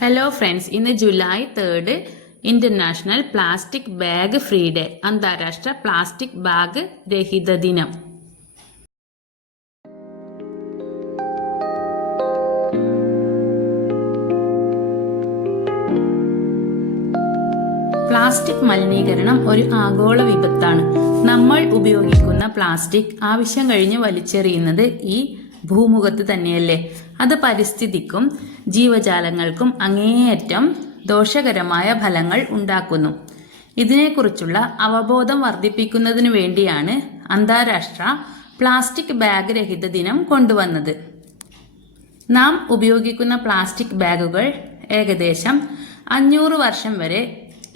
Hello friends, ഇന്ന് July 3 international plastic bag free day, അന്താരാഷ്ട്ര plastic bag രഹിത ദിനം. പ്ലാസ്റ്റിക് മലിനീകരണം ഒരു ആഗോള വിപത്താണ്. നമ്മൾ ഉപയോഗിക്കുന്ന പ്ലാസ്റ്റിക് ആവശ്യം കഴിഞ്ഞ് വലിച്ചെറിയുന്നത് ഈ ഭൂമുഖത്ത് തന്നെയല്ലേ. അത് പരിസ്ഥിതിക്കും ജീവജാലങ്ങൾക്കും അങ്ങേയറ്റം ദോഷകരമായ ഫലങ്ങൾ ഉണ്ടാക്കുന്നു. ഇതിനെക്കുറിച്ചുള്ള അവബോധം വർദ്ധിപ്പിക്കുന്നതിനു വേണ്ടിയാണ് അന്താരാഷ്ട്ര പ്ലാസ്റ്റിക് ബാഗ് രഹിത ദിനം കൊണ്ടുവന്നത്. നാം ഉപയോഗിക്കുന്ന പ്ലാസ്റ്റിക് ബാഗുകൾ ഏകദേശം 500 വർഷം വരെ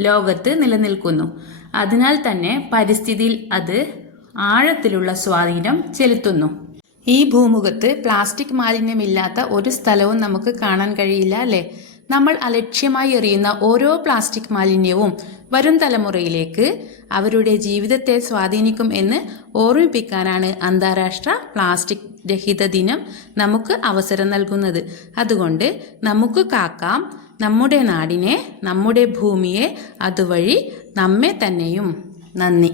ലോകത്ത് നിലനിൽക്കുന്നു. അതിനാൽ തന്നെ പരിസ്ഥിതിയിൽ അത് ആഴത്തിലുള്ള സ്വാധീനം ചെലുത്തുന്നു. ഈ ഭൂമുഖത്ത് പ്ലാസ്റ്റിക് മാലിന്യമില്ലാത്ത ഒരു സ്ഥലവും നമുക്ക് കാണാൻ കഴിയില്ല, അല്ലേ? നമ്മൾ അലക്ഷ്യമായി എറിയുന്ന ഓരോ പ്ലാസ്റ്റിക് മാലിന്യവും വരും തലമുറയിലേക്ക് അവരുടെ ജീവിതത്തെ സ്വാധീനിക്കും എന്ന് ഓർമ്മിപ്പിക്കാനാണ് അന്താരാഷ്ട്ര പ്ലാസ്റ്റിക് രഹിത ദിനം നമുക്ക് അവസരം നൽകുന്നത്. അതുകൊണ്ട് നമുക്ക് കാക്കാം നമ്മുടെ നാടിനെ, നമ്മുടെ ഭൂമിയെ, അതുവഴി നമ്മെ തന്നെയും. നന്ദി.